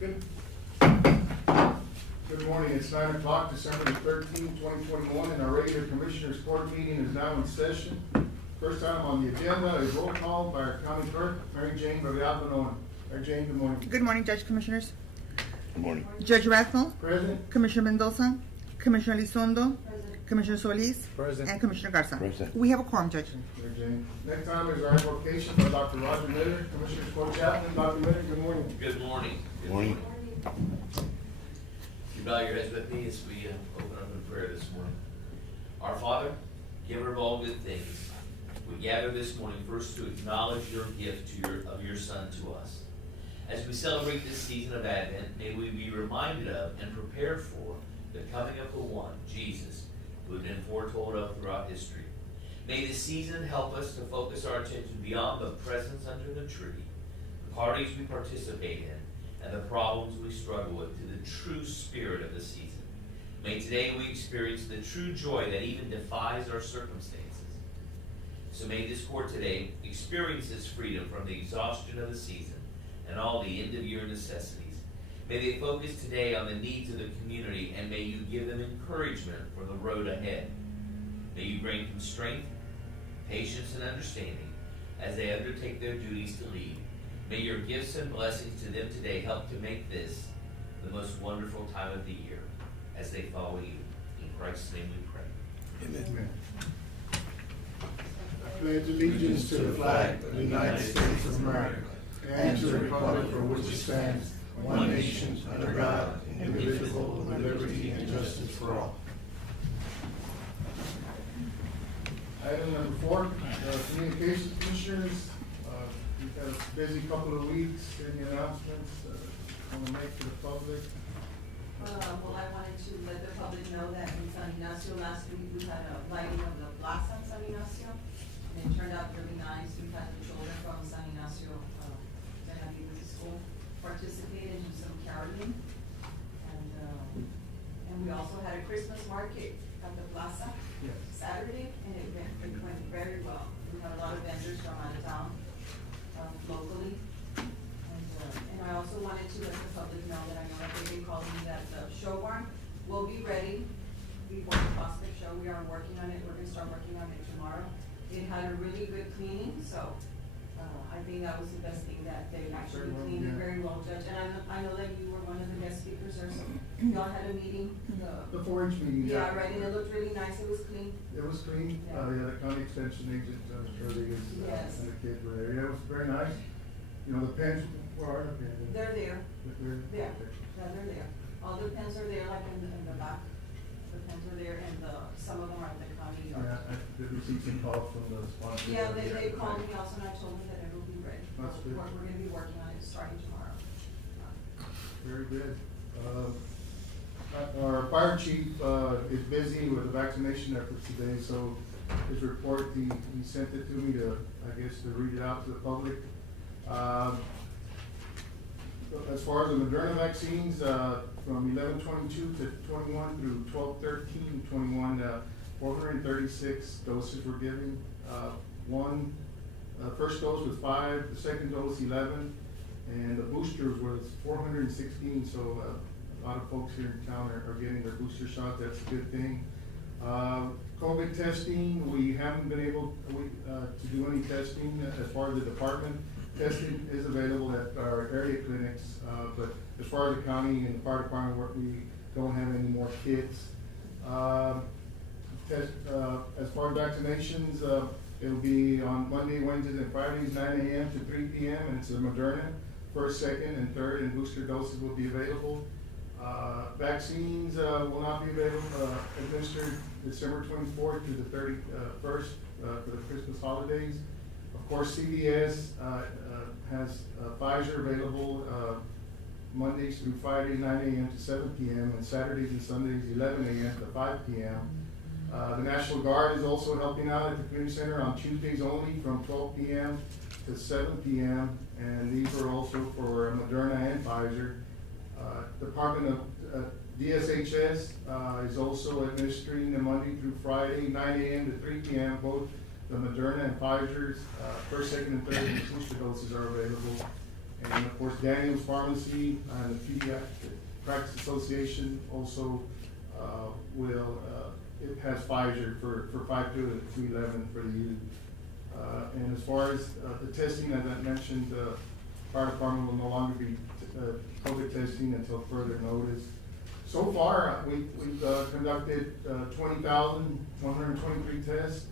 Good morning. It's 9 o'clock, December the 13th, 2021, and our regular Commissioners Court meeting is now in session. First item on the agenda is roll call by our County Clerk, Mary Jane Barrial-Manoan. Mary Jane, good morning. Good morning, Judge Commissioners. Good morning. Judge Rathmel. Present. Commissioner Mendoza. Commissioner Elizondo. Present. Commissioner Solis. Present. And Commissioner Garza. Present. We have a quorum, Judge. Mary Jane. Next item is our invocation by Dr. Roger Miller, Commissioners Court Chaplain. Dr. Miller, good morning. Good morning. Good morning. You bow your heads with me as we open up in prayer this morning. Our Father, giver of all good things, we gather this morning first to acknowledge your gift of your Son to us. As we celebrate this season of Advent, may we be reminded of and prepared for the coming of the one, Jesus, who has been foretold of throughout history. May this season help us to focus our attention beyond the presence under the tree, the parties we participate in, and the problems we struggle with, to the true spirit of the season. May today we experience the true joy that even defies our circumstances. So may this court today experience this freedom from the exhaustion of the season and all the end-of-year necessities. May they focus today on the needs of the community, and may you give them encouragement for the road ahead. May you bring them strength, patience, and understanding as they undertake their duties to lead. May your gifts and blessings to them today help to make this the most wonderful time of the year as they follow you. In Christ's name we pray. Amen. I pledge allegiance to the flag of the United States of America and to the republic for which it stands, one nation, under God, indivisible, with liberty and justice for all. Item number 4, communications commissioners. We've had a busy couple of weeks. Any announcements I want to make to the public? Well, I wanted to let the public know that in San Ignacio last week we had a lighting of the plaza in San Ignacio, and it turned out really nice. We had the children from San Ignacio, that have been with the school, participate and do some caroling, and we also had a Christmas market at the plaza Saturday, and it went very well. We had a lot of vendors from out of town, locally. And I also wanted to let the public know that I know that they've been calling me that the show barn will be ready before the prospect show. We are working on it. We're gonna start working on it tomorrow. It had a really good cleaning, so I think that was the best thing, that they actually cleaned it very well, Judge. And I know that you were one of the guest speakers there, so y'all had a meeting. The 4-H meeting. Yeah, right, and it looked really nice. It was clean. It was clean. Yeah. The county extension agent, Treasury, Yes. and the kids were there. Yeah, it was very nice. You know, the pens, where are the pens? They're there. They're Yeah, okay. they're there. All the pens are there, like in the back. The pens are there, and some of them are in the county yard. Yeah, I did receive some calls from the sponsors. Yeah, they called me also, and I told them that it will be ready. That's good. We're gonna be working on it starting tomorrow. Very good. Our fire chief is busy with the vaccination efforts today, so his report, he sent it to me to, I guess, to read it out to the public. As far as the Moderna vaccines, from 11/22 to 21 through 12/13/21, 436 doses were given. First dose was 5, the second dose 11, and the boosters was 416. So a lot of folks here in town are getting their booster shot. That's a good thing. COVID testing, we haven't been able to do any testing as far as the department. Testing is available at our area clinics, but as far as the county and the fire department work, we don't have any more kits. As far as vaccinations, it'll be on Monday, Wednesdays, and Fridays, 9 a.m. to 3 p.m. and it's a Moderna. First, second, and third, and booster doses will be available. Vaccines will not be available, administered December 24th to the 31st for the Christmas holidays. Of course, CVS has Pfizer available Mondays through Fridays, 9 a.m. to 7 p.m., and Saturdays and Sundays, 11 a.m. to 5 p.m. The National Guard is also helping out at the community center on Tuesdays only from 12 p.m. to 7 p.m., and these are also for Moderna and Pfizer. Department of DSHS is also administering them Monday through Friday, 9 a.m. to 3 p.m. Both the Moderna and Pfizer's first, second, and third booster doses are available. And of course, Daniel's Pharmacy and the Pediatric Practice Association also it has Pfizer for 5 to 11 for the youth. And as far as the testing, as I mentioned, the fire department will no longer be COVID testing until further notice. So far, we've conducted 20,123 tests.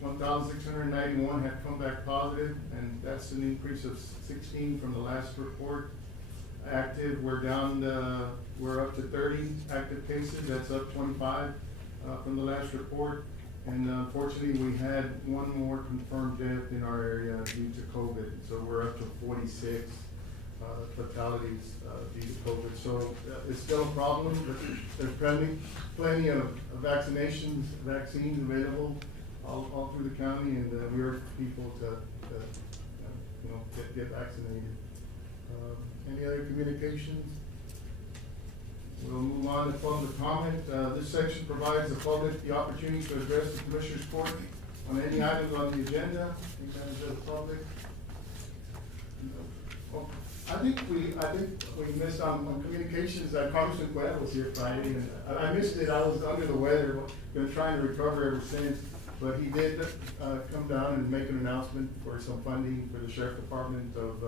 1,691 have come back positive, and that's an increase of 16 from the last report. Active, we're up to 30 active cases. That's up 25 from the last report. And unfortunately, we had one more confirmed death in our area due to COVID. So we're up to 46 fatalities due to COVID. So it's still a problem, but there's plenty of vaccines available all through the county, and we urge people to get vaccinated. Any other communications? We'll move on to public comment. This section provides the public the opportunity to address the Commissioners Court on any items on the agenda. Any members of the public? Oh, I think we missed on communications. Congressman Cueva was here Friday, and I missed it. I was under the weather. Been trying to recover ever since. But he did come down and make an announcement for some funding for the Sheriff Department of,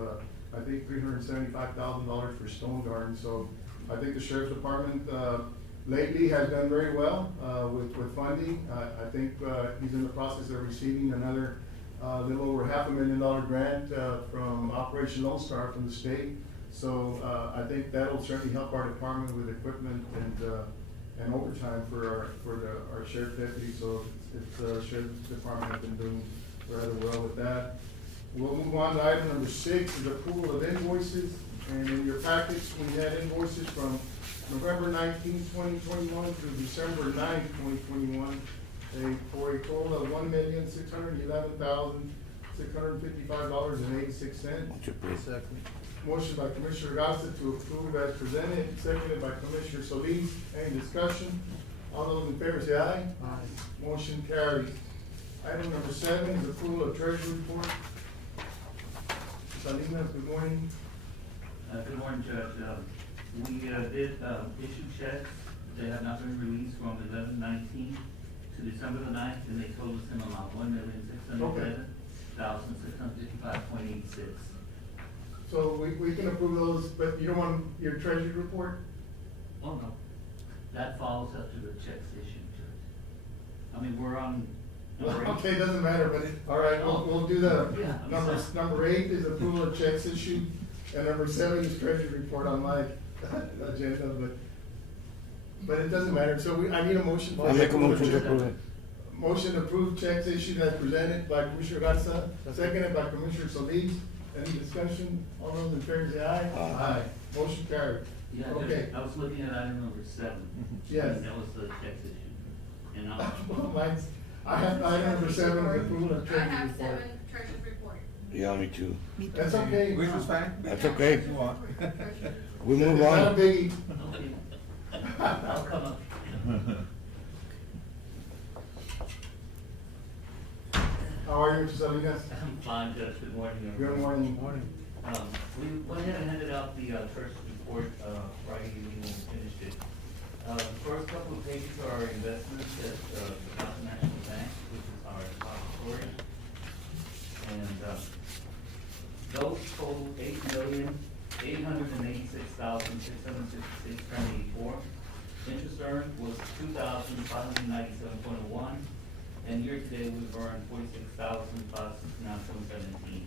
I think, $375,000 for Stone Garden. So I think the Sheriff's Department lately has done very well with funding. I think he's in the process of receiving another little over $500,000 grant from Operation Lone Star from the state. So I think that'll certainly help our department with equipment and overtime for our sheriff deputies. So it's Sheriff's Department has been doing rather well with that. We'll move on to item number 6, is approval of invoices. And in your package, we had invoices from November 19, 2021 through December 9, 2021, for a total of $1,611,655.86. Motion by Commissioner Garza to approve as presented, seconded by Commissioner Solis. Any discussion? All those in favor say aye. Aye. Motion carries. Item number 7 is approval of Treasury report. Salinas, good morning. Good morning, Judge. We did issue checks. They have not been released from 11/19 to December the 9th, and they total the same amount, $1,611,655.86. So we can approve those, but you don't want your Treasury report? Oh, no. That follows after the checks issued, Judge. I mean, we're on. Okay, doesn't matter, but all right, we'll do the number 8 is approval of checks issued, and number 7 is Treasury report on my agenda, but it doesn't matter. So I need a motion. I make a motion to approve it. Motion to approve checks issued as presented by Commissioner Garza, seconded by Commissioner Solis. Any discussion? All those in favor say aye. Aye. Motion carried. Yeah, Okay. I was looking at item number 7. Yes. And that was the checks issued. And I have item number 7 is approval of I Treasury have report. 7 treasurer's report. Yeah, me too. That's okay. Which was fine? That's okay. We move It's not a on. biggie. I'll come up. How are you, Mr. Salinas? I'm fine, Judge. Good morning, Good everyone. morning. We went ahead and handed out the treasurer's report Friday evening when we finished it. First couple of pages are our investments at Zapata National Bank, which is our depository. And those total $8,886,656.84. Interest earned was $2,597.01. And year to date, we've earned $46,569.17.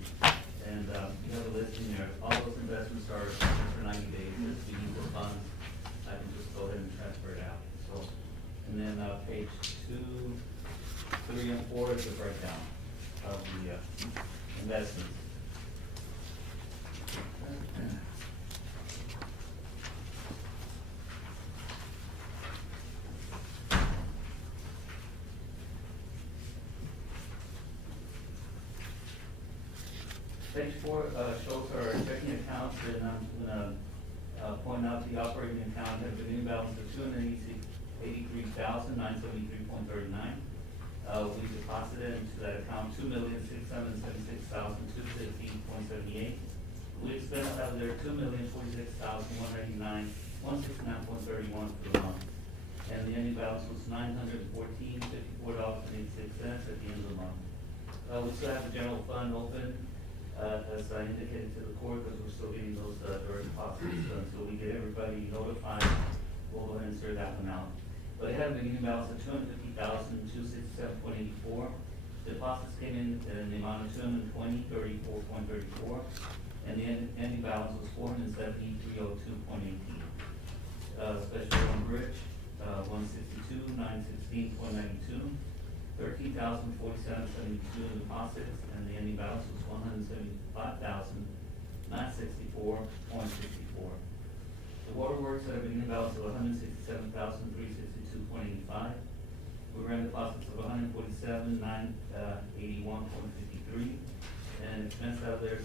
And you have a list in there. All those investments are for 90 days. If you need the funds, I can just go ahead and transfer it out. So, and then page 2, 3, and 4 is the breakdown of the investments. Page 4 shows our checking accounts, and I'm gonna point out the operating account has an balance of $283,973.39. We deposited into that account $2,676,250.78. we expensed out of there $2,046,199, $169.31 for the month. And the ending balance was $914.54.86 at the end of the month. We still have the general fund open, as I indicated to the court, because we're still getting those direct deposits. Until we get everybody notified, we'll go ahead and insert that one out. But it had a beginning balance of $250,267.84. Deposits came in the amount of $220.34.34, and the ending balance was $473.02.18. Special loan bridge, $162,916.92, $13,047.72 in deposits, and the ending balance was $175,964.64. The waterworks had a beginning balance of $167,362.85. We ran deposits of $147,981.53, and expense out of there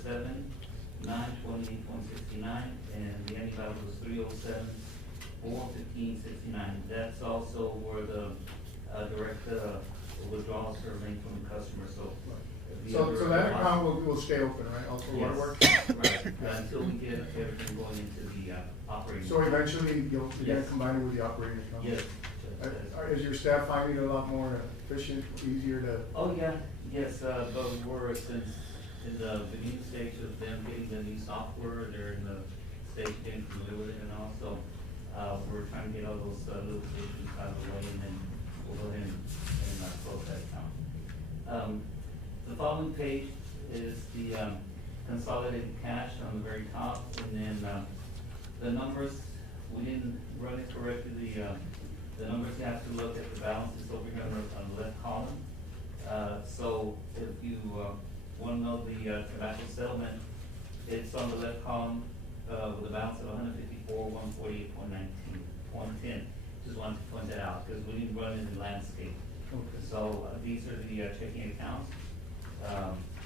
$7,928.69, and the ending balance was $307,415.69. That's also where the direct withdrawals are made from the customer. So So that account will stay open, right? Also waterworks. Right, until we get everything going into the operating. So eventually you're gonna combine it with the operating account. Yes. Is your staff finding it a lot more efficient, easier to? Oh, yeah, yes, but we're since in the beginning stage of them getting the new software, they're in the stage of getting familiar with it, and also, we're trying to get all those little issues out of the way, and then we'll go ahead and close that account. The following page is the consolidated cash on the very top, and then the numbers, we didn't run it correctly. The numbers, you have to look at the balances over here on the left column. So if you want to know the tobacco settlement, it's on the left column with a balance of $154,148.10. Just wanted to point that out because we didn't run it in landscape. Okay. So these are the checking accounts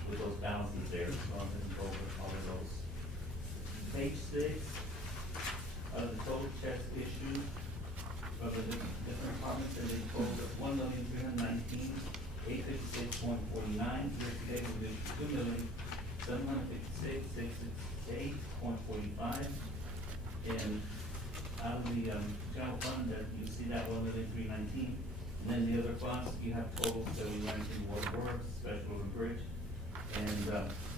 with those balances there. So I'm going to go over all of those. Page 6, the total checks issued for the different departments, and they totaled $1,319,856.49. Year to date, we issued $2,756,668.45. And out of the general fund, that you see that $1,319,000. And then the other funds, you have totals that we went to waterworks, special and bridge, and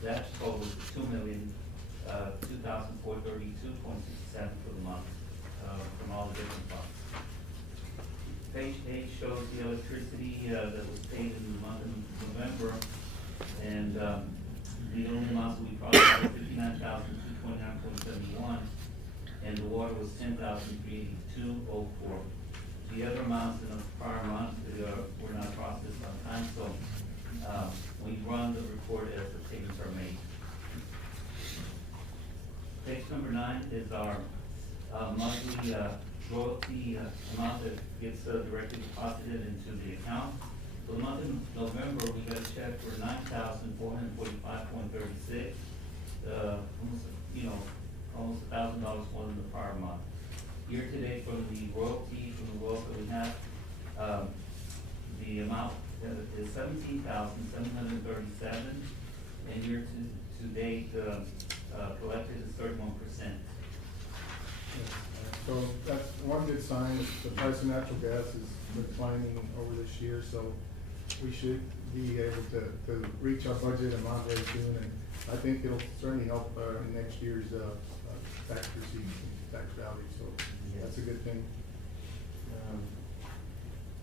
that totals $2,242.67 for the month from all the different funds. Page 8 shows the electricity that was paid in the month of November, and the only amounts we processed were $59,229.71, and the water was $10,382.04. The other amounts in the prior month were not processed on time, so we run the report as the payments are made. Page number 9 is our monthly royalty amount that gets directly deposited into the account. For the month of November, we got a check for $9,445.36, almost $1,000 more than the prior month. Year to date, from the royalty that we have, the amount is $17,737, and year to date collected is 31%. So that's one good sign. The price of natural gas is declining over this year, so we should be able to reach our budget amount very soon, and I think it'll certainly help in next year's tax receipts and tax value. So that's a good thing.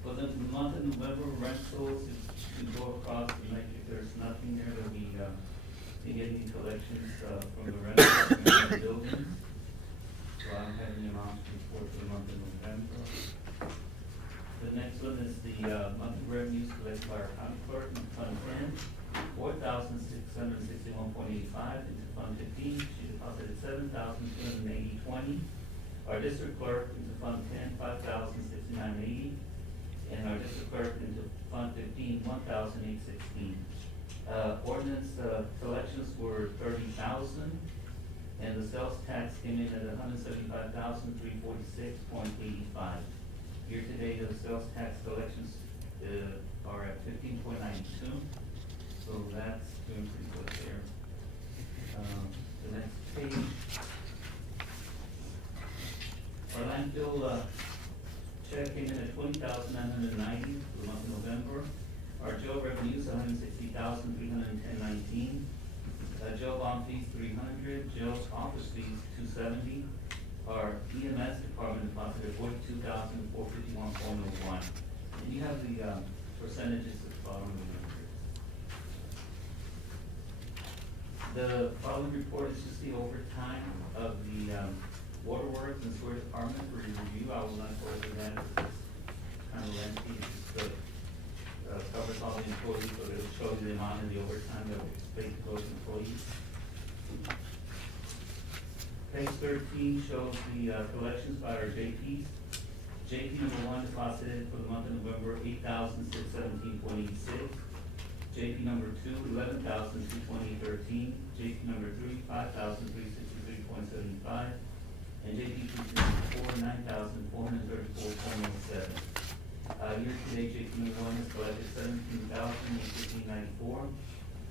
For the month of November, rentals, if you go across and like if there's nothing there that we didn't get any collections from the rentals and the buildings. So I don't have any amounts for the month of November. The next one is the monthly revenues collected by our county clerk in Fund 10, $4,661.85 into Fund 15. She deposited $7,280.20. Our district clerk into Fund 10, $5,069.80, and our district clerk into Fund 15, $1,816. Ordinance collections were $30,000, and the sales tax came in at $175,346.85. Year to date, the sales tax collections are at 15.92, so that's doing pretty good there. The next page. Our landfill, check came in at $20,990 for the month of November. Our jail revenues, $160,310.19. Jail bond fees, $300. Jail office fees, $270. Our EMS department deposited $42,451.01. And you have the percentages at the bottom of the number. The following report is just the overtime of the waterworks and sewer department for review. I will not go over that. It's kind of lengthy. It just covers all the employees, but it'll show you the amount of the overtime that was paid to those employees. Page 13 shows the collections by our JPs. JP number 1 deposited for the month of November $8,617.86. JP number 2 $11,220.13. JP number 3 $5,363.75. And JP number 4 $9,434.07. Year to date, JP number 1 has collected $17,815.94.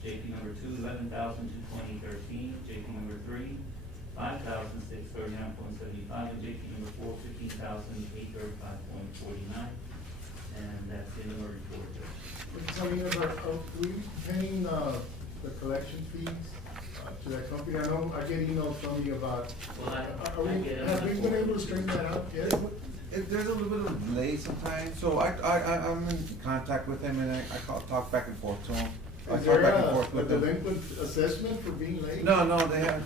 JP number 2 $11,220.13. JP number 3 $5,639.75, and JP number 4 $15,835.49. And that's the end of our report, Judge. So, are we paying the collection fees to that company? I know I get emails from you about, Well, have I we get it. been able to straighten that out yet? There's a little bit of a delay sometimes, so I'm in contact with him and I talk back and forth to him. I Is talk there back and forth a with him. delinquent assessment for being late? No, they haven't,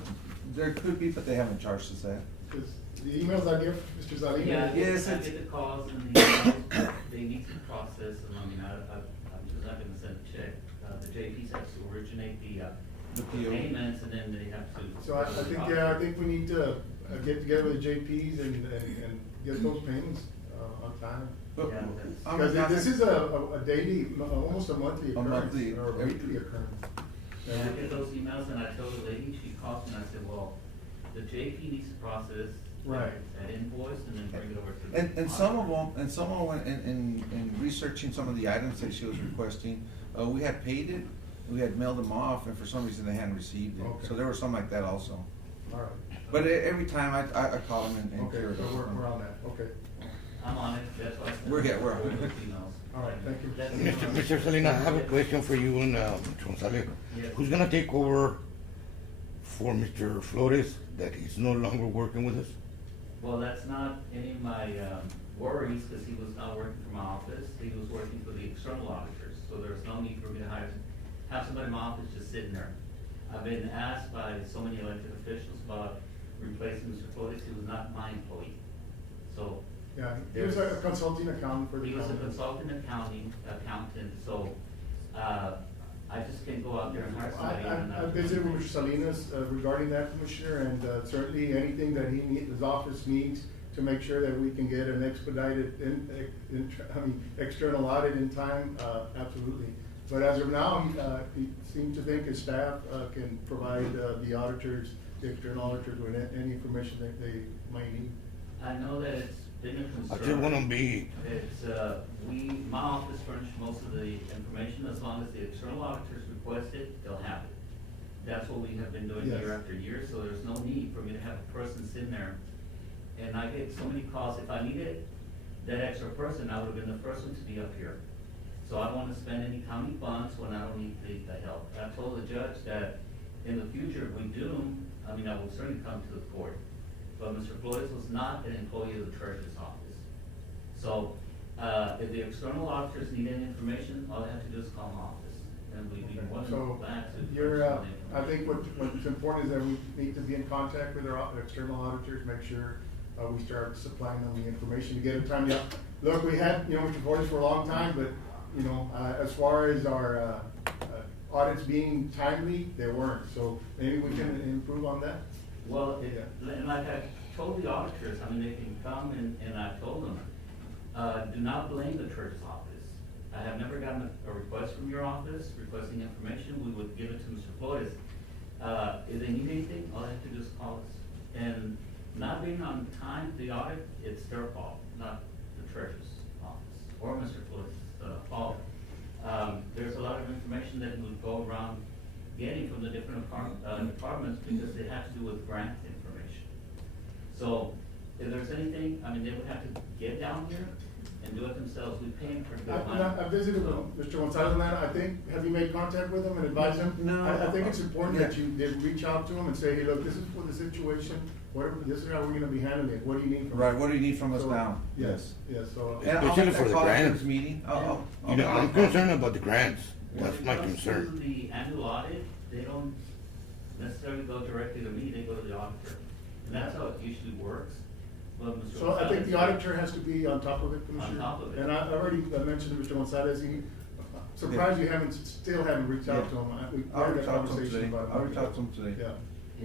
there could be, but they haven't charged us that. Because the emails I get from Mr. Salinas. Yeah, Yes, I it's- get the calls and the emails. They need to process them. I mean, I'm just not gonna send a check. The JPs have to originate the PO. payments, and then they have to. So I think we need to get together with the JPs and get those payments on time. But Yeah, I'm Because not- this is a daily, almost a monthly A occurrence, monthly, or a weekly occurrence. And I get those emails, and I tell the lady, she calls me, and I said, well, the JP needs to process Right. that invoice and then bring it over to the. And some of them, in researching some of the items that she was requesting, we had paid it, we had mailed them off, and for some reason they hadn't received it. Okay. So there was some like that also. All right. But every time I call them and Okay, clear it so up. we're on that, okay. I'm on it, that's why I said. We're here, we're on it. Those emails. All right, thank you. That's- Mr. Salinas, I have a question for you and Mr. Gonzalez. Yes. Who's gonna take over for Mr. Flores that he's no longer working with us? Well, that's not any of my worries, because he was not working for my office. He was working for the external auditors, so there's no need for me to have somebody in my office just sitting there. I've been asked by so many elected officials about replacing Mr. Flores. He was not my employee. So Yeah, he was a consulting accountant for the he was a company. consultant accountant, so I just can't go out there and hire somebody. I visited with Mr. Salinas regarding that, Commissioner, and certainly anything that his office needs to make sure that we can get an expedited, external audit in time, absolutely. But as of now, he seems to think his staff can provide the auditors, the external auditors with any information that they might need. I know that it's been a concern. I just wanna be, It's, my office furnished most of the information. As long as the external auditors request it, they'll have it. That's what we have been doing Yes. year after year, so there's no need for me to have a person sitting there. And I get so many calls, if I needed that extra person, I would have been the first one to be up here. So I don't wanna spend any county funds when I don't need the help. I told the judge that in the future, if we do, I will certainly come to the court. But Mr. Flores was not an employee of the treasurer's office. So, if the external auditors need any information, all they have to do is call my office, and we'd be more So, than glad to. you're, furnish all the I think information. what's important is that we need to be in contact with our external auditors, make sure we start supplying them the information to get it timed up. Look, we had, Mr. Flores for a long time, but, as far as our audits being timely, they weren't. So maybe we can improve on that. Well, Yeah. and like I told the auditors, they can come and I told them, do not blame the treasurer's office. I have never gotten a request from your office requesting information. We would give it to Mr. Flores. If they need anything, all they have to do is call us. And not being on time to the audit, it's their fault, not the treasurer's office or Mr. Flores' fault. There's a lot of information that would go around getting from the different departments because they have to do with grant information. So if there's anything, I mean, they would have to get down here and do it themselves. We pay them for good money. I visited with Mr. Gonzalez on that. I think, have you made contact with him and advised him? No. I think it's important that Yeah. you did reach out to him and say, hey, look, this is for the situation, whatever, this is how we're gonna be handling it. What do you need from us? Right, what do you need from us So, now? Yes, yes, so. And I'll Especially make for that the call after grants. this meeting. I'll You know, make that I'm call. concerned about the grants. That's my When it comes to concern. the annual audit, they don't necessarily go directly to me, they go to the auditor. And that's how it usually works. But Mr. So I think the Gonzalez- auditor has to be on top of it, Commissioner. top of it. And I already mentioned to Mr. Gonzalez, surprised you still haven't reached out to him. We I'll had reach that out to him conversation today. about. I'll reach out to him today. Yeah.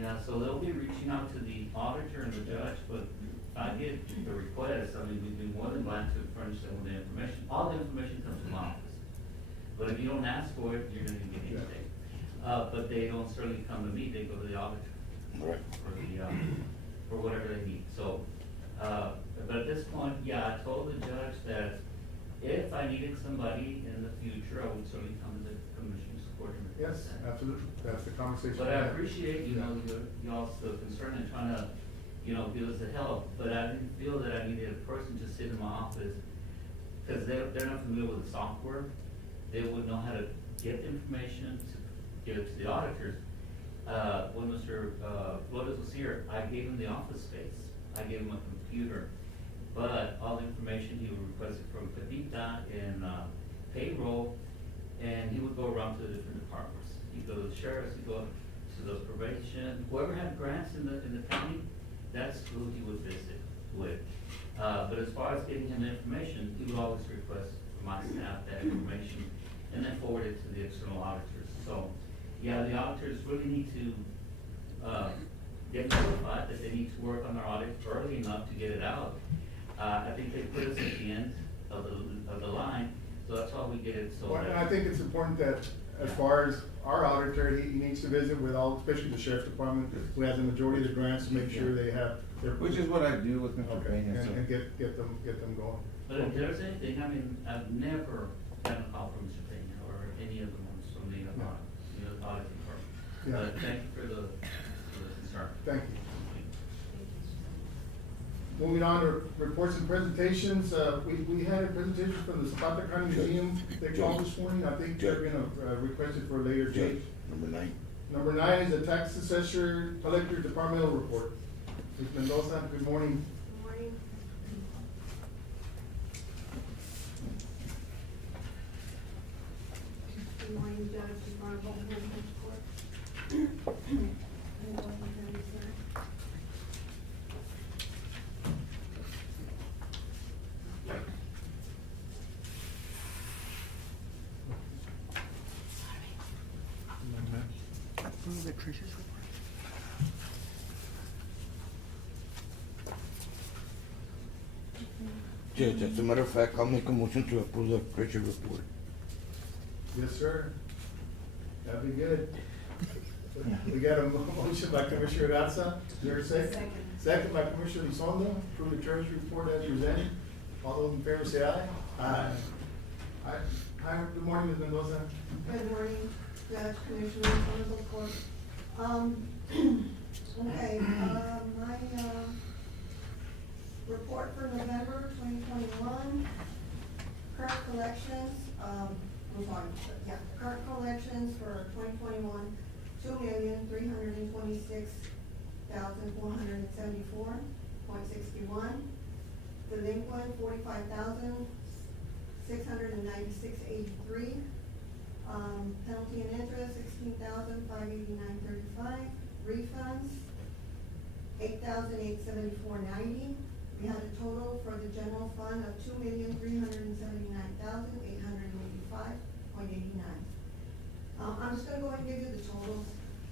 Yeah, so they'll be reaching out to the auditor and the judge, but I get the request, I mean, we'd be more than glad to furnish them with the information. All the information comes from my office. But if you don't ask for it, you're gonna get anything. But they don't certainly come to me, they go to the auditor Right. for the, for whatever they need. So, but at this point, yeah, I told the judge that if I needed somebody in the future, I would certainly come to the commissioner's court. and Yes, request that. absolutely. That's the conversation. But we I had. appreciate, y'all's the concern in trying to, give us the help, but I didn't feel that I needed a person to sit in my office, because they're not familiar with the software. They wouldn't know how to get the information to give it to the auditors. When Mr. Flores was here, I gave him the office space, I gave him a computer, but all the information he would request it from Pepita and payroll, and he would go around to the different departments. He'd go to the sheriff's, he'd go to the probation, whoever had grants in the county, that's who he would visit with. But as far as getting him information, he would always request from my staff that information, and then forward it to the external auditors. So, yeah, the auditors really need to, get notified that they need to work on their audit early enough to get it out. I think they put us at the end of the line, so that's why we get it so Well, that. and I think it's important that as far as our auditor, he needs to visit with all, especially the sheriff's department, who has the majority of the grants, to make sure they have their. Which is what I do with Mr. Okay, Peña, so. and get them going. But if there's anything, I mean, I've never gotten a call from Mr. Peña or any of the ones from the audit department. Yeah. But thank you for the concern. Thank you. Moving on to reports and presentations, we had a presentation from the Zapata County Museum, they called this morning, I think they're gonna request it for a later Judge, date. number 9. Number 9 is the tax assessor collector departmental report. Ms. Mendoza, good morning. Morning. Good morning, Judge, Departmental, Court. Approve the treasurer's report. Judge, as a matter of fact, I'll make a motion to approve the treasury report. Yes, sir. That'd be good. We got a motion by Commissioner Garza, is there a second? Second. Second by Commissioner Elizondo, approve the treasury report as presented. All those in favor say aye. Aye. Hi, good morning, Ms. Mendoza. Good morning, Judge, Commissioners, members of the court. Okay, my, report for November 2021, current collections, current collections for 2021, 2,326,474.61. Delinquent, 45,696.83. Penalty and interest, 16,589.35. Refunds, 8,874.90. We had a total for the general fund of 2,379,885.89. I'm just gonna go ahead and give you the totals.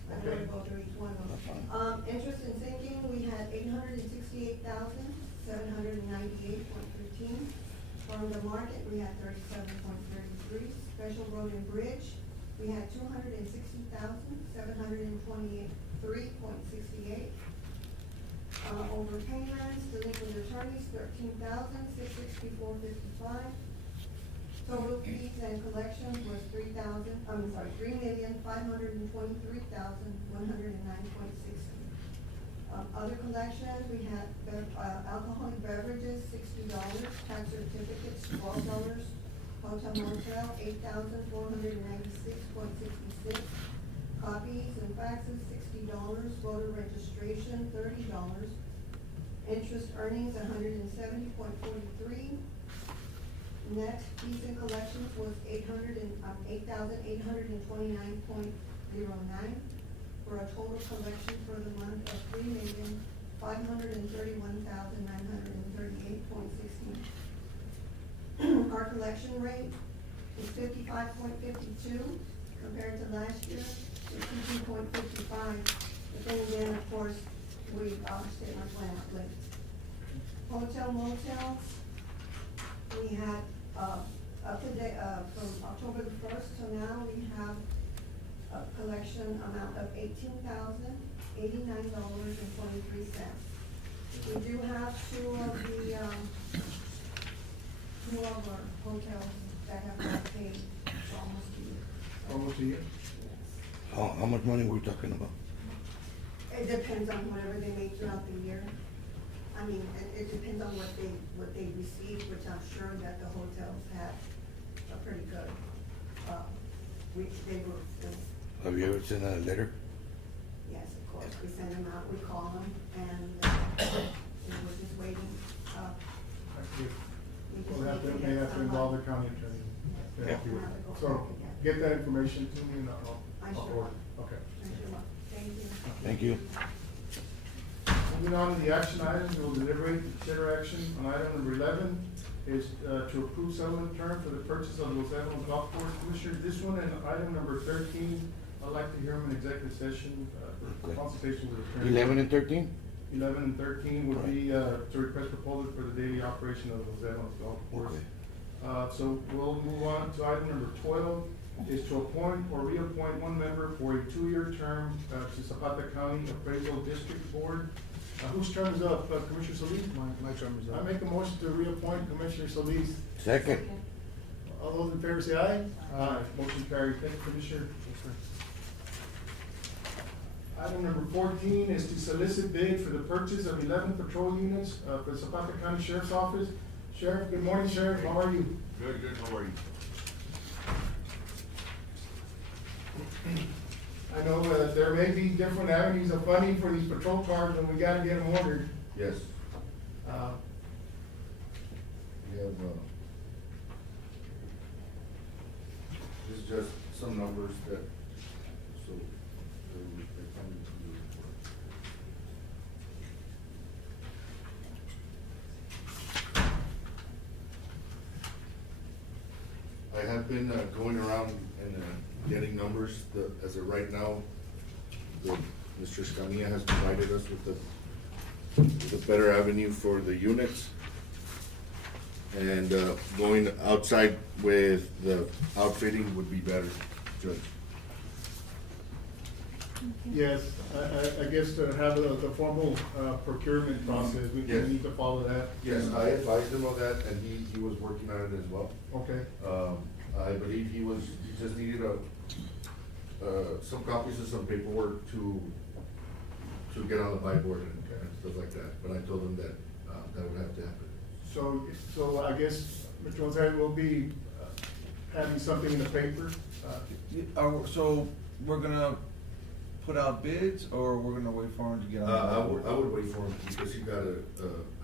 I don't wanna go through each one of them. Interest and sinking, we had 868,798.15. From the market, we had 37.33. Special road and bridge, we had 260,728.3.68. Overpayments, delinquent attorneys, 13,664.55. Total fees and collections was $3,523,109.60. Other collections, we had alcoholic beverages, $60, tax certificates, $12, hotel motel, $8,496.66, copies and faxes, $60, voter registration, $30, interest earnings, $170.43. Net fees and collections was $8,829.09, for a total collection for the month of $3,531,938.16. Our collection rate is 55.52 compared to last year, 52.55. But then again, of course, our statements went out late. Hotel motels, we had, up to date, from October the 1st to now, we have a collection amount of $18,089.23. We do have two of our hotels that have not paid for almost a year. Almost a year? How much money we're talking about? It depends on whatever they make throughout the year. I mean, it depends on what they receive, which I'm sure that the hotels have a pretty good, they were. Have you ever sent out a letter? Yes, of course, we send them out, we call them, and we're just waiting. We'll have to, may have to involve the county attorney. Yeah. So, get that information to me and I'll I sure order. Okay. Thank you. Thank you. Moving on to the action items, we will deliberate and consider action on item number 11 is to approve settlement term for the purchase of Los Alamos Golf Course. Commissioner, this one and item number 13, I'd like to hear them in executive session for consultation with the attorney. 11 and 13? 11 and 13 would be to request proposal for the daily operation of Los Alamos Golf Course. Okay. So we'll move on to item number 12, is to appoint or reappoint one member for a 2-year term to Zapata County Appraisal District Board. Whose term is up? Commissioner Solis? My term is I up. make a motion to reappoint Commissioner Solis. Second. All those in favor say aye. Aye. Motion carried. Thank you, Commissioner. Item number 14 is to solicit bid for the purchase of 11 patrol units for the Zapata County Sheriff's Office. Sheriff, good morning, Sheriff. How are you? Good, how are you? I know there may be different avenues of funding for these patrol cars, and we gotta get them ordered. Yes. Uh, We have, this is just some numbers that, so, they come into the report. I have been going around and getting numbers. As of right now, Mr. Escamilla has provided us with a better avenue for the units. And going outside with the outfitting would be better, Judge. Yes, I guess to have the formal procurement process, we Yes. need to follow that. Yes, I advised him of that, and he was working on it as well. Okay. I believe he just needed some copies of some paperwork to get on the buy board and stuff like that, but I told him that that would have to happen. So I guess, Mr. Gonzalez, will be having something in the paper. So we're gonna put out bids, or we're gonna wait for him to get on the buy board? I would wait for him because he got a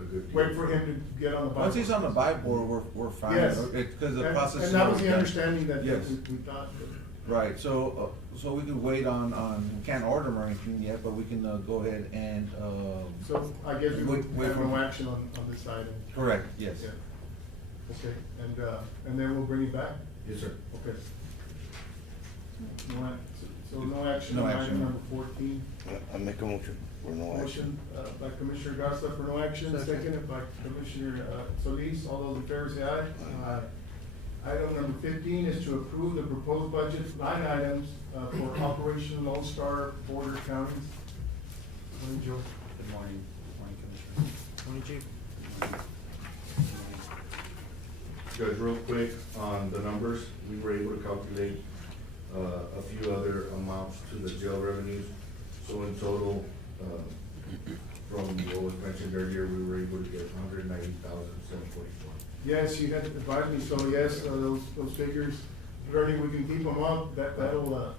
good deal. Wait for him to get on the buy. Once he's on the buy board, we're fine. Yes. Because the process. And that was the is- understanding that Yes. we thought. Right, so we could wait on, we can't order them or anything yet, but we can, go ahead and, So I guess we would Wait have for- no action on this item. correct, yes. Yeah. Okay, and then we'll bring it back? Yes, sir. Okay. So no action No on action. item number 14. I make a motion for no action. Motion by Commissioner Garza for no action, seconded by Commissioner Solis. All those in favor say aye. Aye. Item number 15 is to approve the proposed budget line items for Operation Lone Star border counties. Morning, Joe. Good morning, Commissioner. Morning, Chief. Judge, real quick on the numbers, we were able to calculate, a few other amounts to the jail revenues. So in total, from what was mentioned earlier, we were able to get $190,744. Yes, you had advised me, so yes, those figures, learning we can keep them up, that'll,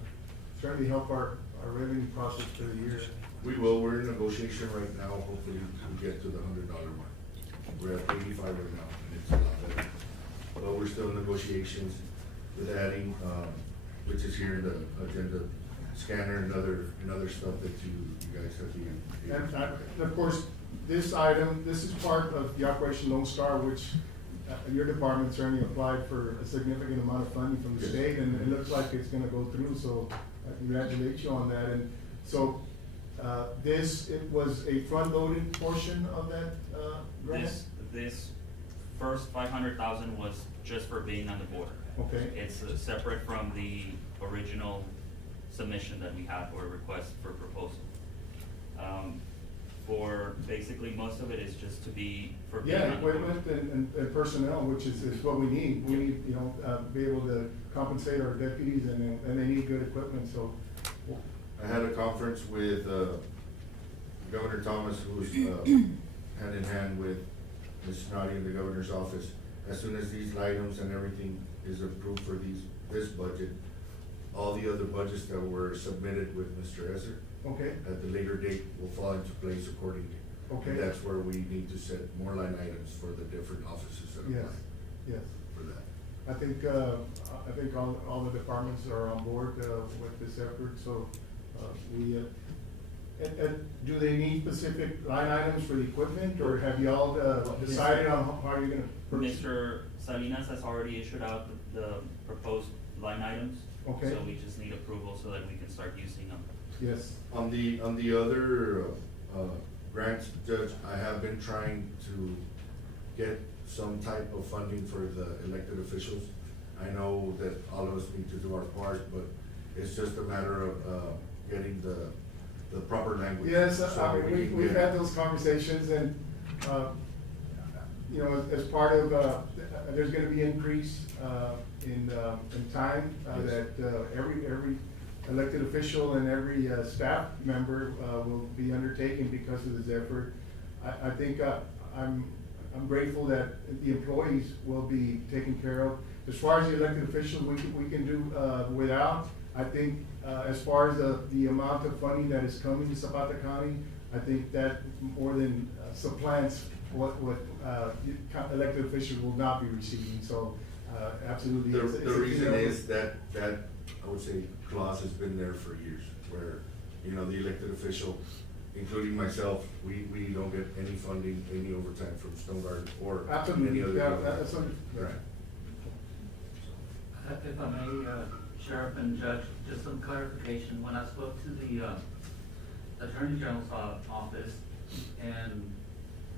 certainly help our revenue process for the year. We will, we're in negotiation right now, hopefully we get to the $100 mark. We're at 85 right now, and it's a lot better. But we're still in negotiations with adding, which is here in the agenda, scanner and other stuff that you guys have been. And of course, this item, this is part of the Operation Lone Star, which your department certainly applied for a significant amount of funding from the Yes. state, and it looks like it's gonna go through, so I congratulate you on that. And so, it was a front-loaded portion of that, grant? This first 500,000 was just for being on the border. Okay. It's separate from the original submission that we had or request for proposal. For basically, most of it is just to be for being Yeah, on the border. equipment and personnel, which is what we need. We need, be able to compensate our deputies, and they need good equipment, so. I had a conference with, Governor Thomas, who's, hand in hand with Ms. Snoddy in the governor's office. As soon as these items and everything is approved for this budget, all the other budgets that were submitted with Mr. Esser Okay, at the later date will fall into place accordingly. Okay. And that's where we need to set more line items for the different offices that apply yes, yes. for that. I think all the departments are on board, with this effort, so, and do they need specific line items for the equipment, or have y'all, decided on how you're gonna purchase? Mr. Salinas has already issued out the proposed line items. Okay. So we just need approval so that we can start using them. Yes, On the other, grants, Judge, I have been trying to get some type of funding for the elected officials. I know that all of us need to do our part, but it's just a matter of, getting the proper language. yes, So we can we've get- had those conversations, and, as part of, there's gonna be increase, in time, Yes. that, every elected official and every, staff member, will be undertaking because of this effort. I think, I'm grateful that the employees will be taken care of. As far as the elected officials, we can do, without. I think, as far as the amount of funding that is coming to Zapata County, I think that more than supplants what elected officials will not be receiving, so, absolutely. The it's a reason key is that, I would say, clause has been there for years, where, the elected official, including myself, we don't get any funding, any overtime from Stone Garden or any Absolutely, other. yeah, government. that's under. Right. If I may, Sheriff and Judge, just some clarification. When I spoke to the Attorney General's office, and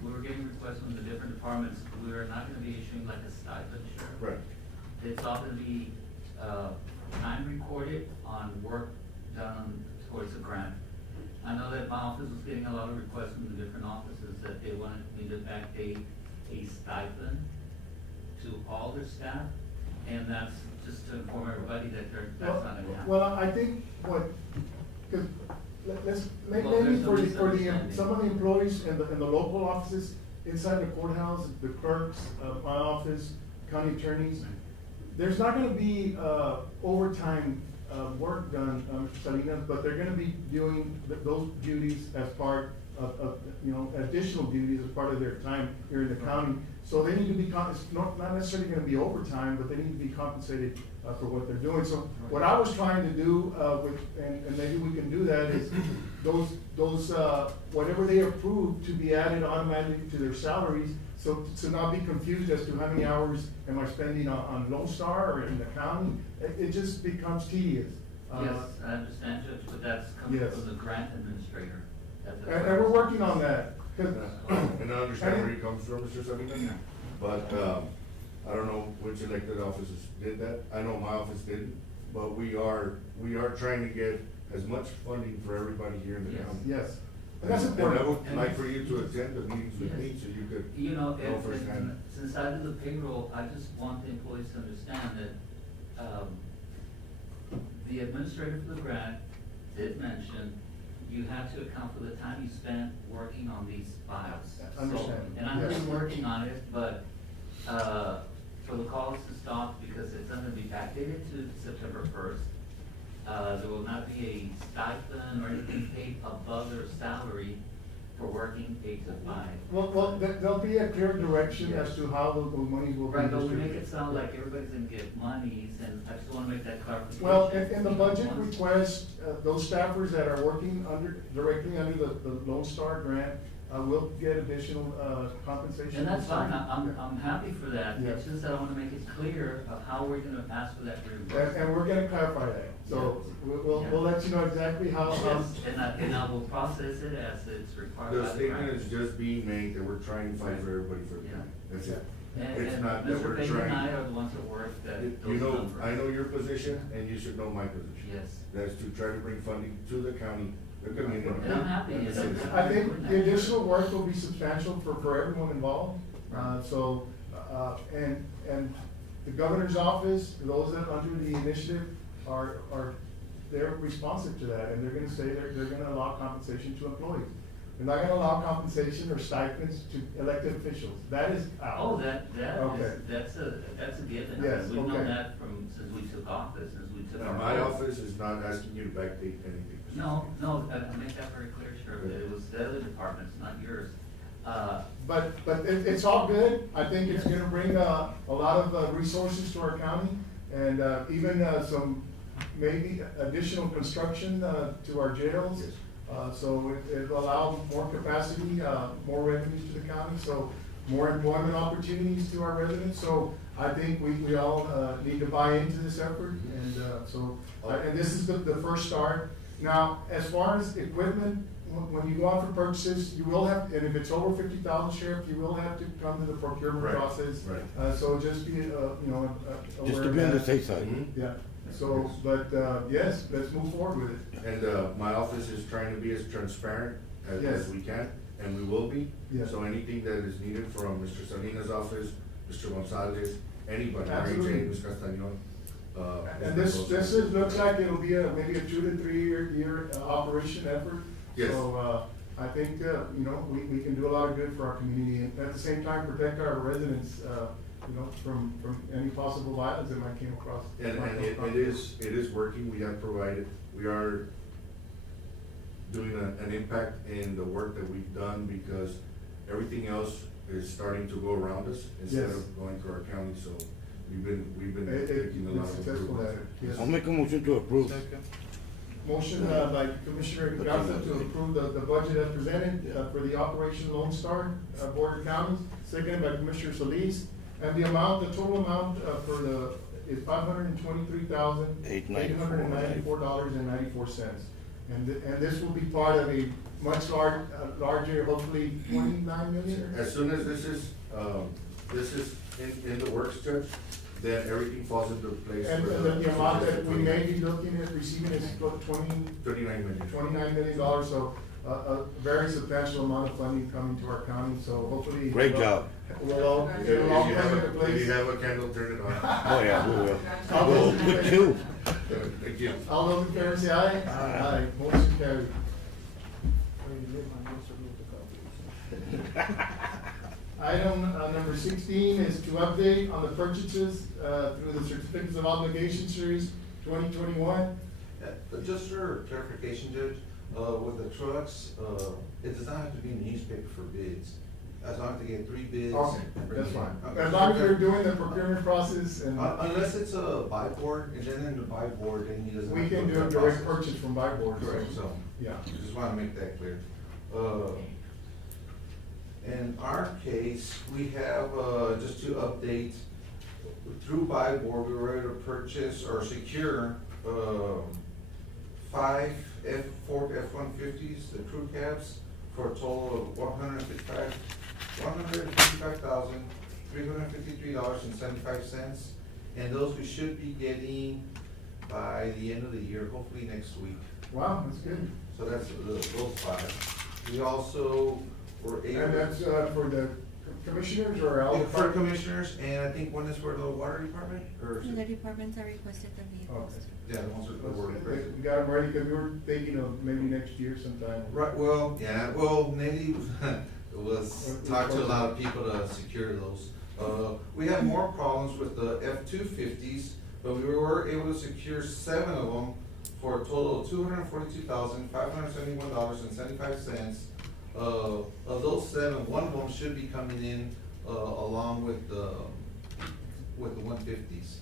we were getting requests from the different departments, we are not gonna be issuing like a stipend, Sheriff. Right. It's all gonna be, time recorded on work done towards the grant. I know that my office was getting a lot of requests from the different offices that they wanted me to backdate a stipend to all their staff, and that's just to inform everybody that that's not gonna happen. Well, I think cause let's, Well, maybe there's for no the, misunderstanding. some of the employees in the local offices, inside the courthouse, the clerks, my office, county attorneys, there's not gonna be, overtime, work done, Mr. Salinas, but they're gonna be doing those duties as part of, additional duties as part of their time here in the county. So they need to be, it's not necessarily gonna be overtime, but they need to be compensated, for what they're doing. So what I was trying to do, and maybe we can do that, is those, whatever they approve to be added automatically to their salaries, so to not be confused as to how many hours am I spending on Lone Star or in the county, it just becomes tedious. Yes, I understand, Judge, but that's coming Yes. from the grant administrator. That's And we're working on that. And I understand where he comes from, Mr. Salinas, but, I don't know which elected offices did that. I know my office didn't, but we are trying to get as much funding for everybody here in the Yes. county. Yes, And that's And I important. would like for you to attend the meetings with me, so you could You know, know firsthand. since I do the payroll, I just want the employees to understand that, the administrator for the grant did mention you have to account for the time you spent working on these files. So- Understand. And I'm Yes. really working on it, but, for the calls to stop, because it's gonna be backdated to September first. There will not be a stipend or anything paid above their salary for working 8 to 5. Well, there'll be a clear direction as to how those monies will be Right, but we distributed. make it sound like everybody's gonna get monies, and I just wanna make that clarification. Well, in the budget request, those staffers that are working directly under the Lone Star grant, will get additional, compensation. And that's fine, I'm happy for that, Yeah. it's just that I wanna make it clear of how we're gonna ask for that reimbursement. And we're gonna clarify that, so we'll let you know exactly how. Yes, and I will process it as it's required by The the statement grant. is just being made that we're trying to fight for everybody for the Yeah. county, that's it. And, It's and not that Mr. we're Pena and I trying. are the ones that work that, You those know, numbers. I know your position, and you should know my position. Yes. That's to try to bring funding to the county, the community. And I'm happy. That's it. I think the additional work will be substantial for everyone involved. And the governor's office, those that under the initiative they're responsive to that, and they're gonna say they're gonna allow compensation to employees. They're not gonna allow compensation or stipends to elected officials. That is out. Oh, that Okay. is, that's a given. Yes, We've known okay. that since we took office, since we took Now, our. my oath. office is not asking you to backdate anything. No, I make that very clear, Sheriff, that it was the other departments, not yours. But it's all good. I think it's gonna bring, a lot of, resources to our county, and, even, some, maybe additional construction, to our jails. Yes. So it'll allow more capacity, more revenues to the county, so more employment opportunities to our residents. So I think we all, need to buy into this effort, and, and this is the first start. Now, as far as equipment, when you go out for purchases, you will have, and if it's over 50,000, Sheriff, you will have to come to the procurement Right, process. right. So just be, aware Just to of be on the that. safe side. Mhm. Yeah, so, but, yes, let's move forward with it. And, my office is trying to be as transparent as Yes. we can, and we will be. Yes. So anything that is needed from Mr. Salinas' office, Mr. Gonzalez, anybody, Mary Absolutely. Jane, Ms. Castañon. And this looks like it'll be maybe a 2 to 3 year operation effort. Yes. So, I think, we can do a lot of good for our community, and at the same time, protect our residents, from any possible violence that might come across. And it is working, we are doing an impact in the work that we've done, because everything else is starting to go around us instead Yes. of going through our county, so we've been making a Been lot of successful at it, improvements. yes. I'll make a motion to approve. Motion, by Commissioner Garza to approve the budget as presented, for the Operation Lone Star, Board of Counties, seconded by Commissioner Solis. And the total amount, is $523,894.94. And this will be part of a much larger, hopefully 29 million? As soon as this is in the works, Judge, then everything falls into place. And for the amount that we may be looking at receiving is what, $39 million. $29 million, so a very substantial amount of funding coming to our county, so hopefully. Great job. It'll all If come you have into place. if you have a candle, turn it on. Oh, yeah, we will. All Well, those in good favor- too. Thank you. All those in favor say aye. Aye. Motion carried. Item number 16 is to update on the purchases through the Certificates of Obligation Series 2021. Just for clarification, Judge, with the trucks, it does not have to be in the newspaper for bids. As long as they get 3 bids. Okay, and bring that's it in. fine. Okay. As long as they're doing the procurement process and Unless it's a buy board, and then in the buy board, then he doesn't. we have to can go do a through direct process. purchase from buy board. Correct, so. Yeah. Just wanna make that clear. In our case, we have, just to update, through buy board, we were able to purchase or secure, 5 Ford F-150s, the crew cabs, for a total of $155,353.75. And those we should be getting by the end of the year, hopefully next week. Wow, that's good. So that's those 5. We also were able. And that's, for the commissioners or all? For commissioners, and I think one is for the water department, or? The departments are requested the vehicles. Okay. Yeah, the ones that the water department. We got them ready, cause we were thinking of maybe next year sometime. Right, well, yeah, well, Nelly was talked to a lot of people to secure those. We had more problems with the F-250s, but we were able to secure 7 of them for a total of $242,571.75. Of those 7, one of them should be coming in, along with the 150s.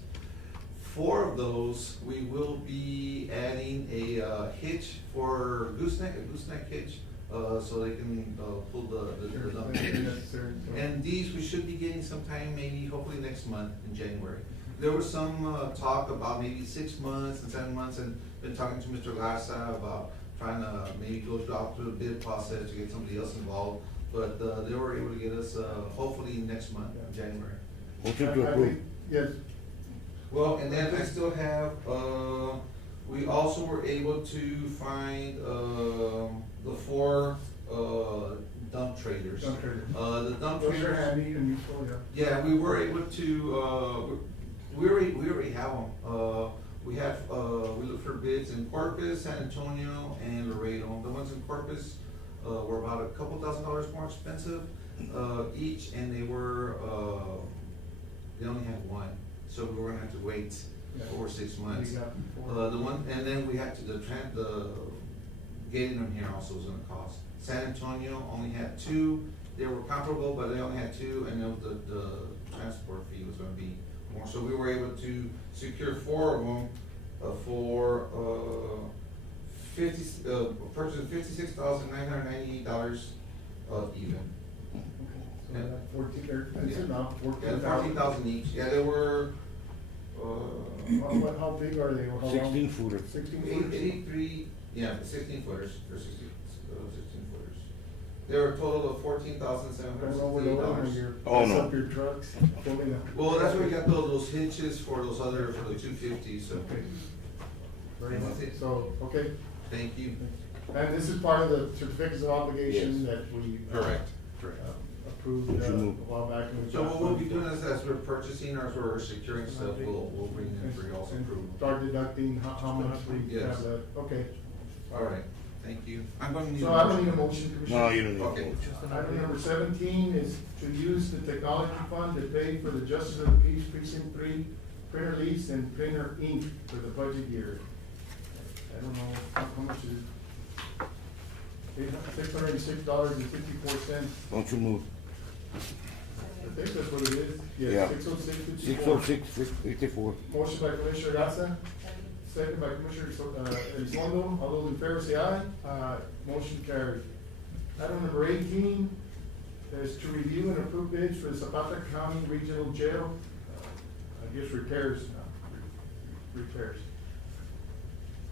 4 of those, we will be adding a hitch for a gooseneck hitch, so they can, pull the dump trailers. And these we should be getting sometime, maybe hopefully next month in January. There was some, talk about maybe 6 months and 7 months, and been talking to Mr. Garza about trying to maybe go through the bid process to get somebody else involved. But, they were able to get us, hopefully next month, January. Motion to approve. Yes, Well, and then I still have, we also were able to find, the 4, dump trailers. dump trailers. The dump Those are trailers. handy and useful, yeah. Yeah, we were able to, we already have them. We looked for bids in Corpus, San Antonio, and Laredo. The ones in Corpus, were about a couple $1,000s more expensive, each, and they only had one. So we were gonna have to wait 4 or 6 months. You got four. The one, and then we had to, getting them here also was gonna cost. San Antonio only had 2, they were comparable, but they only had 2, and then the transport fee was gonna be more. So we were able to secure 4 of them, for, purchasing $56,998, even. So that's 14, or, that's Yeah. enough, Yeah, 14,000. 14,000 each, yeah, they were, How big are they? Or how long? 16 footer. 16 footers? 83, yeah, 16 footers, or 16 footers. They were a total of Don't overload them when $14,768. you're, Oh, mess no. up your trucks, pulling them. Well, that's where we got those hitches for those other, for the 250s, so, Okay. Very And much. that's it. So, okay, thank you. and this is part of the certificates of obligation Yes. that we. Correct. Approved, What you a move. while back. and we So got what we'll be funding. doing is, as we're purchasing or as we're securing stuff, we'll bring in for y'all's And approval. start deducting how much we Yes. have left, okay. All right, thank you. I'm gonna need. So I don't need a motion, Commissioner. No, you don't need a Okay. motion. Item number 17 is to use the technology fund to pay for the Justice of the Peace Precinct 3 printer lease and printer ink for the budget year. I don't know, how much is it? $606.54. Don't you move. I think that's what it is. Yeah. Yes, 606.54. 606-54. Motion by Commissioner Garza, second by Commissioner Elizondo. All those in favor say aye. Motion carried. Item number 18 is to review and approve bids for the Zapata County Regional Jail. I guess repairs. Repairs.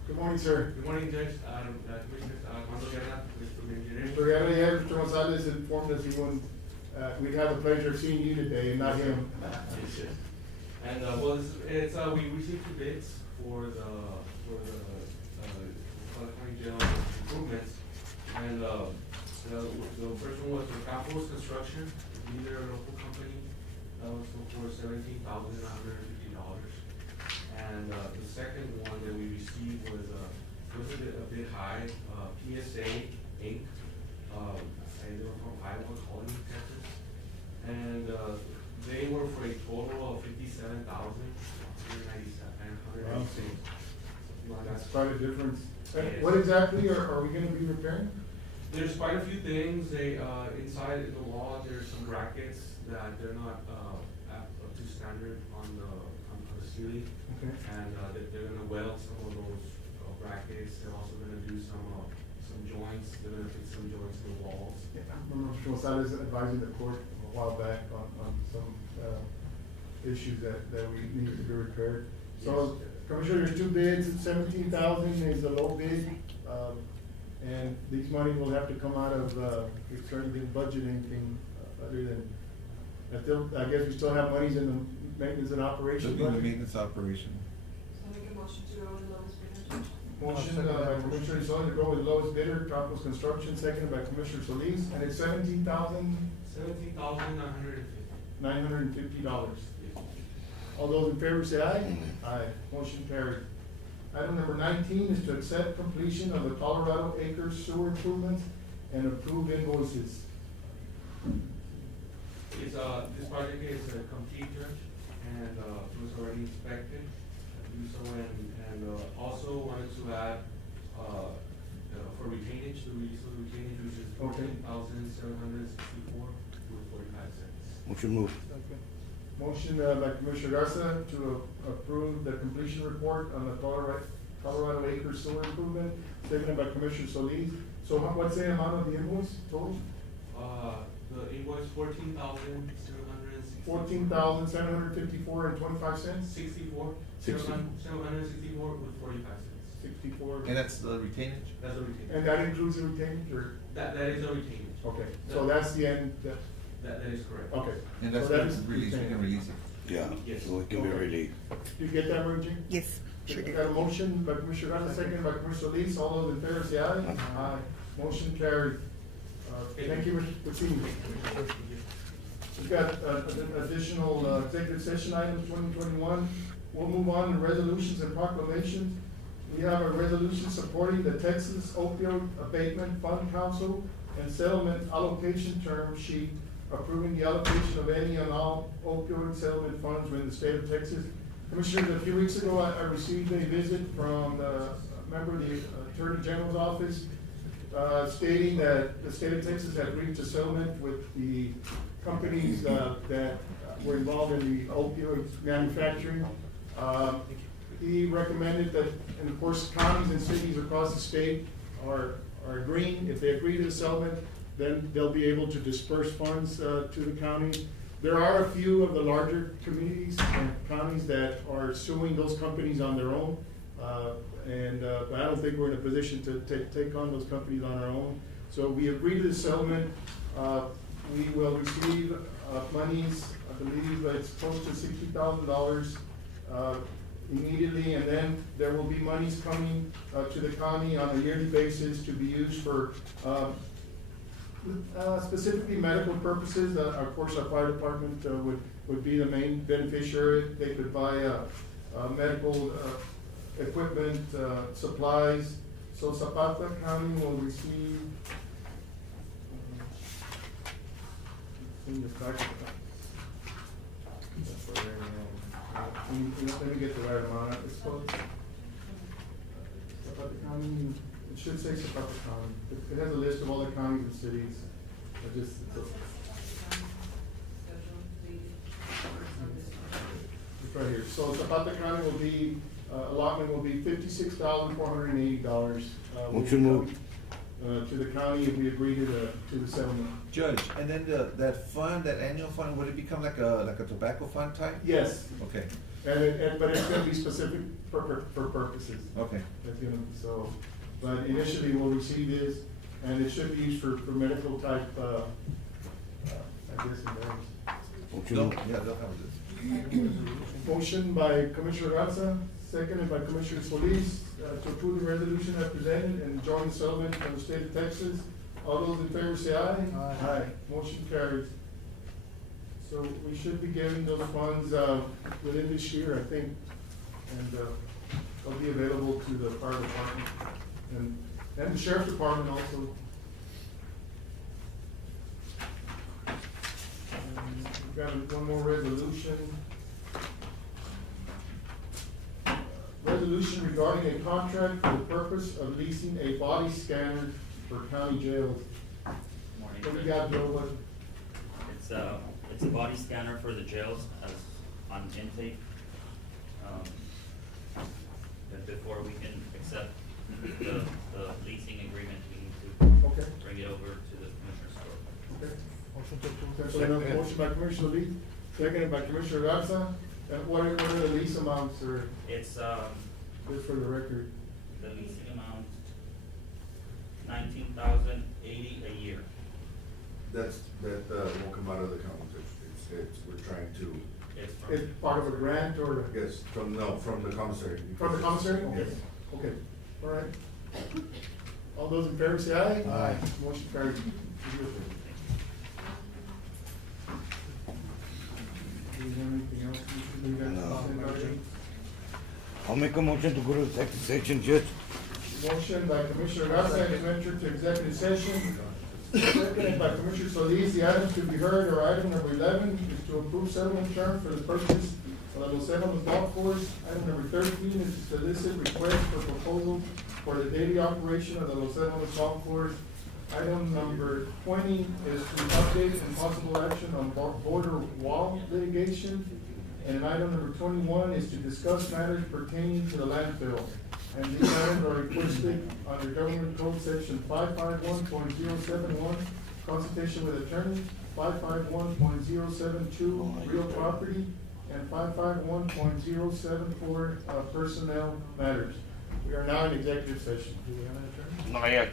Good morning, sir. Good morning, Judge, Commissioners, Armando Guerra, Mr. Engineer. Mr. Guerra, yeah, Mr. Gonzalez informed us he wouldn't, we'd have the pleasure of seeing you today and not him. Yes, yes. And, well, we received 2 bids for the County Jail improvements. And, the first one was for Campos Construction, either a local company, was for $17,950. And, the second one that we received was a bit high, PSA Inc. And they were from Iowa Colony, Texas. And, they were for a total of $57,196. That's quite a difference. Yes. What exactly are we gonna be repairing? There's quite a few things, inside the wall, there's some brackets that they're not, up to standard on the ceiling. Okay. And, they're gonna weld some of those brackets, they're also gonna do some joints, they're gonna fix some joints in the walls. Yeah, I remember Mr. Gonzalez advising the court a while back on some, issues that we needed to be repaired. So, Commissioner, there's 2 bids, 17,000 is the low bid, and these money will have to come out of, we certainly didn't budget anything other than, I guess we still have monies in the maintenance and operations Should be the budget. maintenance operation. So make a motion to go with the lowest bidder, Judge. Motion by Commissioner Solis to go with lowest bidder, Tropos Construction, seconded by Commissioner Solis, and it's $17,950. All those in favor say aye. Aye. Motion carried. Item number 19 is to accept completion of the Colorado Acres sewer improvements and approve invoices. This project is complete, Judge, and it was already inspected. And also wanted to add, for retainage, the release of retainage, which is $14,764.45. Motion move. Motion by Commissioner Garza to approve the completion report on the Colorado Acres sewer improvement, seconded by Commissioner Solis. So what's the amount of the invoice total? The invoice $14,764. $14,754.25. 64. 60. 764 with 45 cents. 64. And that's the retainage? That's a retainage. And that includes the retainage, or? That is a retainage. Okay, so that's the end, That is correct. okay. And that's So that been is released, we can retained. release it. Yeah, Yes. so it can be Okay. released. You get that, Virgin? Yes, sure We do. got a motion by Commissioner Garza, second by Commissioner Solis. All those in favor say aye. Aye. Motion carried. Thank you for seeing me. We've got additional executive session items 2021. We'll move on to resolutions and proclamations. We have a resolution supporting the Texas Opioid Abatement Fund Council and settlement allocation term sheet, approving the allocation of any and all opioid settlement funds within the state of Texas. Commissioners, a few weeks ago, I received a visit from a member of the Attorney General's office, stating that the state of Texas had reached a settlement with the companies that were involved in the opioid manufacturing. He recommended that, and of course, counties and cities across the state are agreeing. If they agree to the settlement, then they'll be able to disperse funds to the county. There are a few of the larger communities and counties that are suing those companies on their own. But I don't think we're in a position to take on those companies on our own. So we agree to the settlement. We will receive monies, I believe it's close to $60,000 immediately, and then there will be monies coming to the county on a yearly basis to be used for specifically medical purposes. Of course, our fire department would be the main beneficiary. They could buy medical equipment, supplies. So Zapata County will receive in the packet. Let me get the right amount. It's called Zapata County. It should say Zapata County. It has a list of all the counties and cities. It's right here. So Zapata County will be, allotment will be $56,480. Motion moved. To the county if we agree to the settlement. Judge, and then that fund, that annual fund, would it become like a tobacco fund type? Yes, Okay, but it's gonna be specific for purposes. okay. That's gonna be so, but initially we'll receive this, and it should be used for medical type, I guess, endeavors. Motion No, move. yeah, they'll have this. Motion by Commissioner Garza, seconded by Commissioner Solis, to approve the resolution as presented and join the settlement from the state of Texas. All those in favor say aye. Aye. Motion carries. So we should be getting those funds, within this year, I think, and, they'll be available to the fire department and the sheriff's department also. We've got one more resolution. Resolution regarding a contract for the purpose of leasing a body scanner for county jails. Morning. What do you got, Joe? What? It's a body scanner for the jails as on intake. But before we can accept the leasing agreement, we need to Okay. bring it over to the commissioner's court. Okay. So motion by Commissioner Lee, seconded by Commissioner Garza. And what are the lease amounts, or It's, just for the record? the leasing amount, $19,080 a year. That won't come out of the county. We're trying to, It's from. It's part of a grant or? yes, from the commissary. From the commissary? Yes. Okay. All right. All those in favor say aye. Aye. Motion carried. Do you have anything else? You guys No. comment already? I'll make a motion to go to executive section, Judge. Motion by Commissioner Garza to enter to executive session. Seconded by Commissioner Solis. The item to be heard, or item number 11, is to approve settlement term for the purchase of the Los Angeles Golf Course. Item number 13 is to solicit request for proposal for the daily operation of the Los Angeles Golf Course. Item number 20 is to update and possible action on border wall litigation. And item number 21 is to discuss matters pertaining to the landfill. And these items are requested under Government Code Section 551.071, consultation with attorney, 551.072, real property, and 551.074, personnel matters. We are now in executive session. Do we have an attorney? Not yet.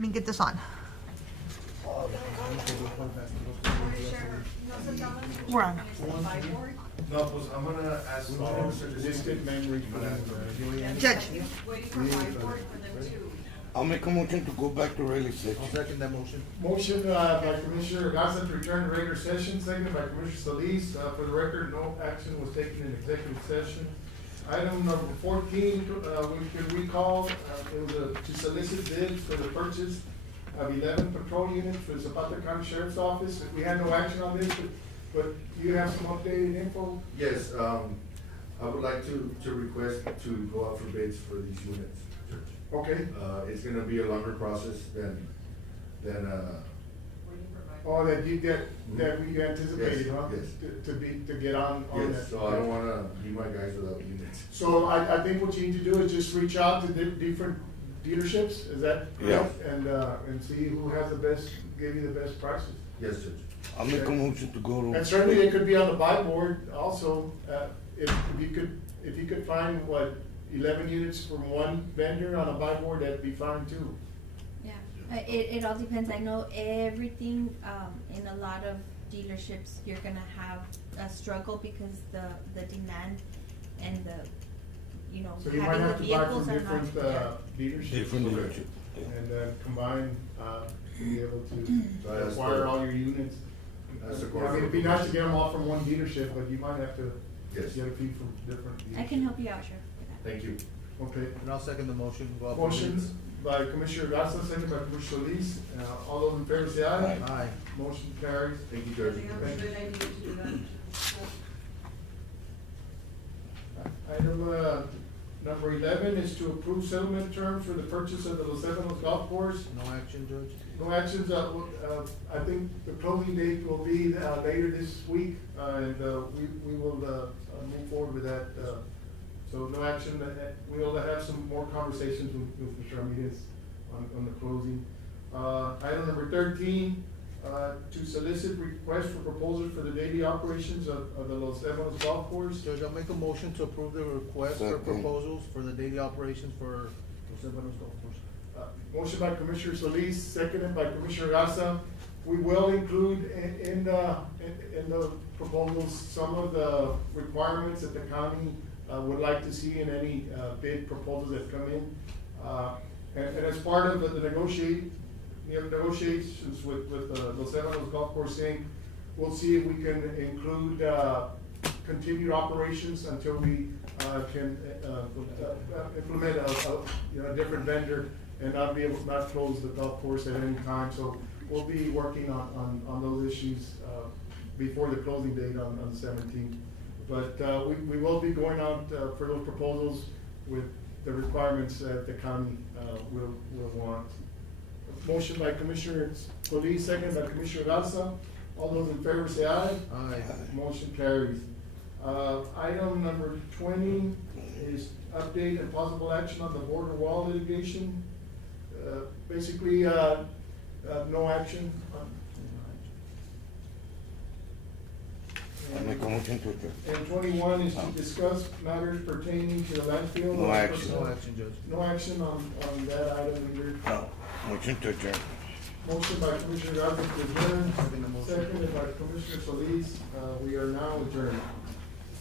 Let me get this on. We're on. No, pues I'm gonna ask. Distant memory for that. Judge, Waiting for my board for them to. I'll make a motion to go back to regular session. second that motion. Motion by Commissioner Garza to return to regular session, seconded by Commissioner Solis. For the record, no action was taken in executive session. Item number 14, we could recall, it was to solicit bids for the purchase of 11 patrol units for the Zapata County Sheriff's Office. We had no action on this, but you have some updated info? Yes, I would like to request to go out for bids for these units, Judge. Okay. It's gonna be a longer process than, Waiting for my. Oh, that we anticipated, Yes, huh? yes. To get on that. yes, so I don't wanna leave my guys without units. So I think what you need to do is just reach out to different dealerships, is that correct? Yeah. And see who has the best, give you the best prices. Yes, Judge. I'll make a motion to go to. And certainly it could be on the buy board also, if you could find, 11 units from one vendor on a buy board, that'd be fine too. Yeah, it all depends. I know everything, in a lot of dealerships, you're gonna have a struggle because the demand and So you might having the have to buy vehicles from are not. different, dealerships. Different Okay. dealership. And combine, to be able So to that's acquire the- all your units. That's the I mean, it'd be nice to get them all from one dealership, but you might have to Yes. get a few from different dealerships. I can help you out, Sheriff, with that. Thank you. Okay. And I'll second the motion. Go out for Motions bids. by Commissioner Garza, second by Commissioner Solis. All those in favor say aye. Aye. Motion carries. Thank you, I Judge. think that was good idea to do that. Item, number 11 is to approve settlement terms for the purchase of the Los Ebanos Golf Course. No action, Judge? No actions, I think the closing date will be, later this week, and, we will, move forward with that, so no action, we'll have some more conversations with Mr. Ramirez on the closing. Item number 13, to solicit request for proposals for the daily operations of the Los Ebanos Golf Course. Judge, I'll make a motion to approve the request for Second. proposals for the daily operations for Los Ebanos Golf Course. Motion by Commissioner Solis, seconded by Commissioner Garza. We will include in the proposals some of the requirements that the county would like to see in any bid proposals that come in. And as part of the negotiations with Los Ebanos Golf Course Inc., we'll see if we can include continued operations until we can implement a different vendor and not close the golf course at any time. So we'll be working on those issues before the closing date on the 17th. But we will be going out for those proposals with the requirements that the county will want. Motion by Commissioner Solis, second by Commissioner Garza. All those in favor say aye. Aye. Motion carries. Item number 20 is update and possible action on the border wall litigation. Basically, no action. I'll make a motion to adjourn. And 21 is to discuss matters pertaining to the landfill. No action. No action, Judge. No action on that item either. No, motion to adjourn. Motion by Commissioner Garza to adjourn, Second the motion. seconded by Commissioner Solis. We are now adjourned.